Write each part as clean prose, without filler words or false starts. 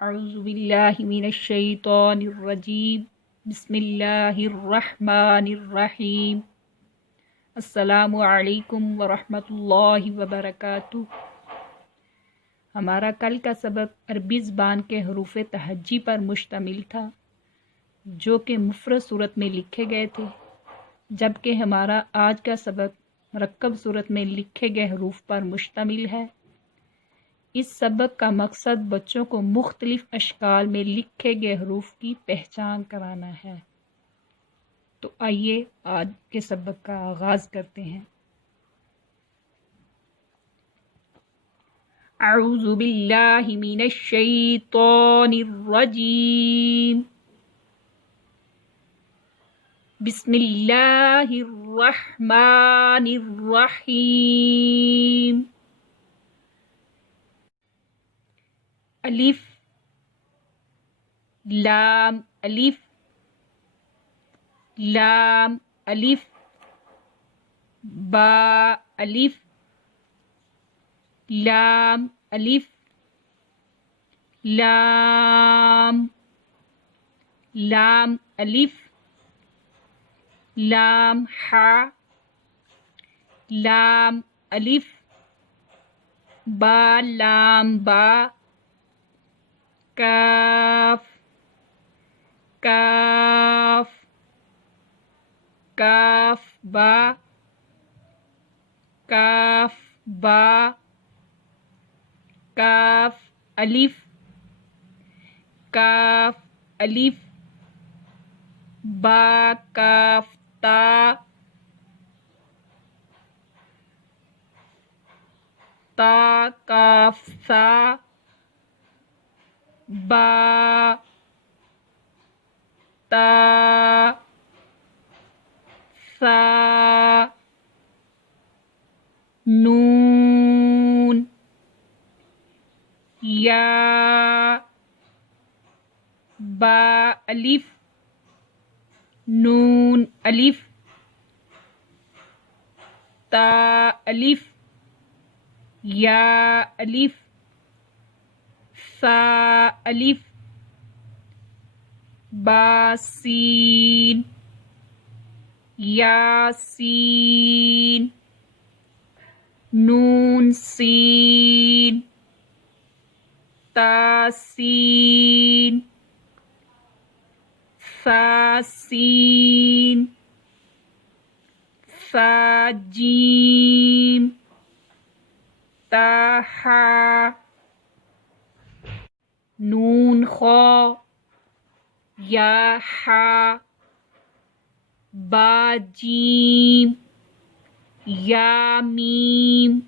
اعوذ باللہ من الشیطان الرجیم بسم اللہ الرحمن الرحیم السلام علیکم ورحمۃ اللہ وبرکاتہ۔ ہمارا کل کا سبق عربی زبان کے حروف تہجی پر مشتمل تھا جو کہ مفرد صورت میں لکھے گئے تھے، جبکہ ہمارا آج کا سبق مرکب صورت میں لکھے گئے حروف پر مشتمل ہے۔ اس سبق کا مقصد بچوں کو مختلف اشکال میں لکھے گئے حروف کی پہچان کرانا ہے۔ تو آئیے آج کے سبق کا آغاز کرتے ہیں۔ اعوذ باللہ من الشیطان الرجیم بسم اللہ الرحمن الرحیم۔ الف لام الف لام الف با الف لام الف لام لام الف لام ہا لام الف با لام با کاف کاف کاف با کاف با کاف الف کاف الف با کاف تا تا کاف سا با تا سا نون یا با الف نون الف تا الف یا الف سا الف با سین یا سین نون سین تا سین سا سین سا جیم تا ہا نون خا یا ہا با جیم یا میم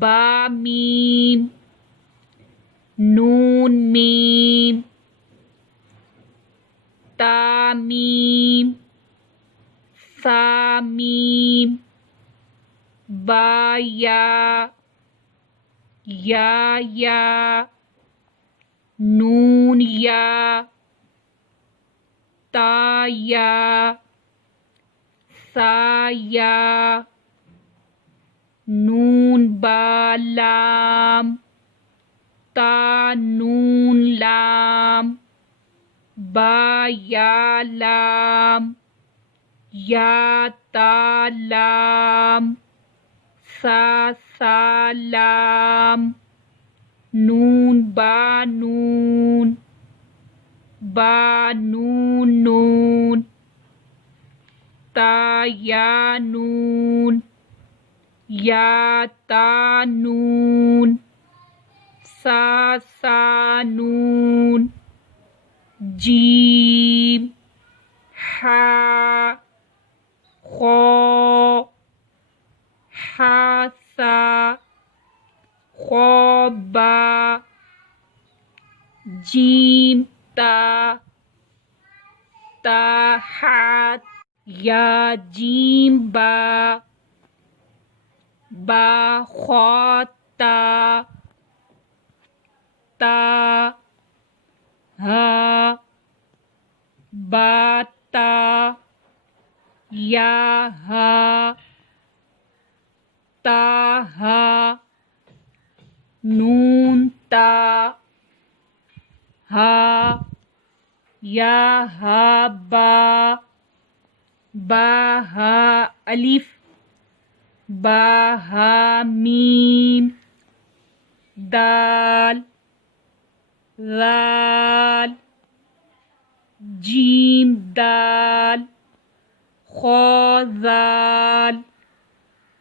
با میم نون میم تا میم سا میم با یا یا نون یا تا یا سا یا نون با لام تا نون لام با یا لام یا تا لام سا سا لام نون با نون با نون نون تا یا نون یا تا نون سا سا نون جیم ہا خا ہا سا خا با جیم تا تا ہا یا جیم با با خا تا تا ہا با تا یا ہا تا ہا نون تا ہا، یا ہا با، با ہا الف، با ہا میم، دال، لال، جیم دال، خا ذال،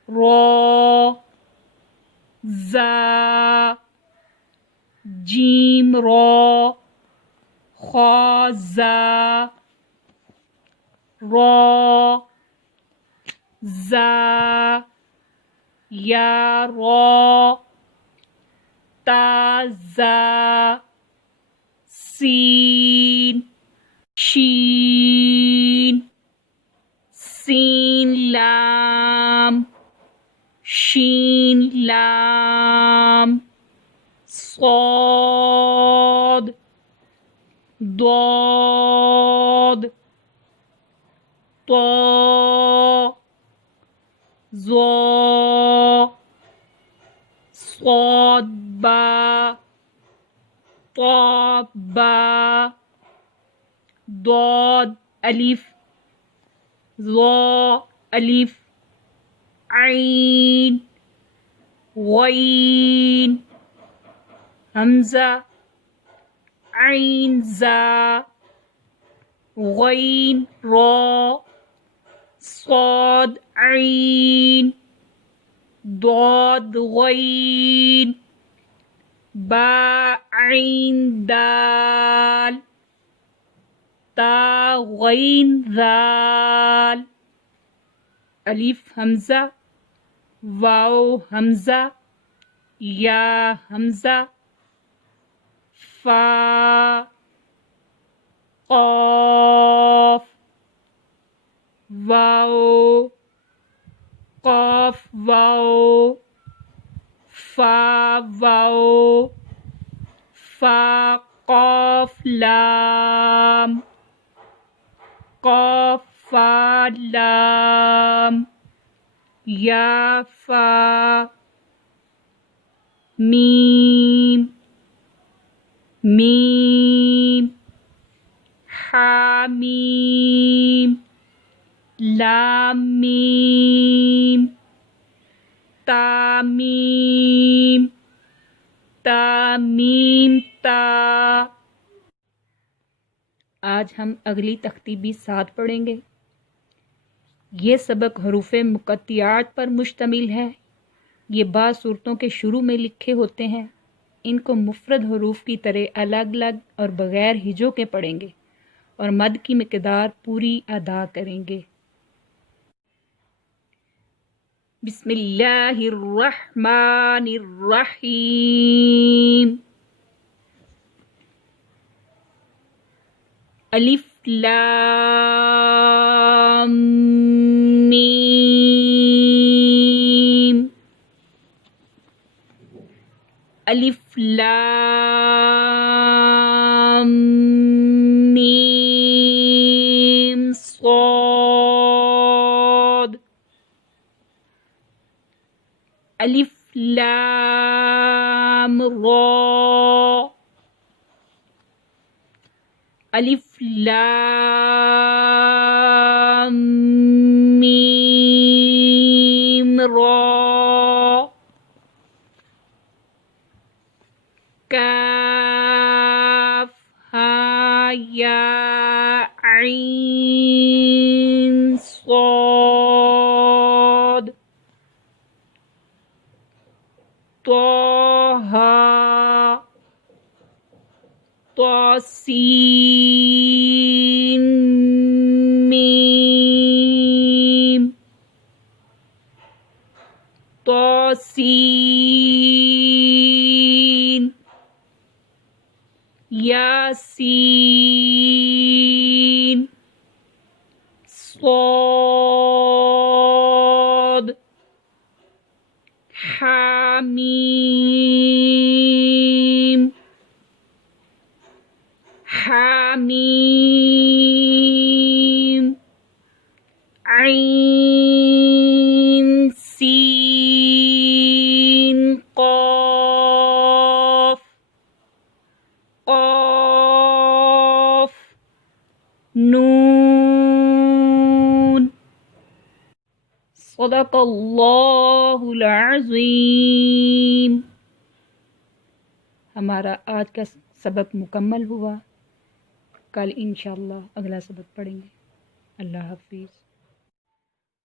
را، زا، جیم را، خا زا، را، زا، یا را، تا زا، سین، شین، سین لام، شین لام، صاد، ضاد، طا، ظا، صاد با، طا با، ضاد الف، ظا الف، عین، غین، حمزہ، عین زا، غین را، صاد عین، ضاد غین، با عین دال، تا غین ذال، الف حمزہ، واو حمزہ، یا حمزہ، فا، قاف، واو، قاف واو، فا واو، فا قاف لام، قاف فا لام، یا فا، میم، میم، حامیم، لام میم، تامیم، تامیم تا۔ آج ہم اگلی تختیبی 7 پڑھیں گے۔ یہ سبق حروف مقطعات پر مشتمل ہے۔ یہ بعض صورتوں کے شروع میں لکھے ہوتے ہیں۔ ان کو مفرد حروف کی طرح الگ الگ اور بغیر ہجوں کے پڑھیں گے اور مد کی مقدار پوری ادا کریں گے۔ بسم اللہ الرحمن الرحیم۔ الف لام میم، الف لام میم صاد، الف لام را، الف لام میم را، کاف ہا یا عین صاد، طه طاسین میم، طاسین، یاسین، صاد، حامیم، حامیم، عین سین قاف، قاف صدق اللہ العظیم۔ ہمارا آج کا سبق مکمل ہوا، کل انشاءاللہ اگلا سبق پڑھیں گے۔ اللہ حافظ۔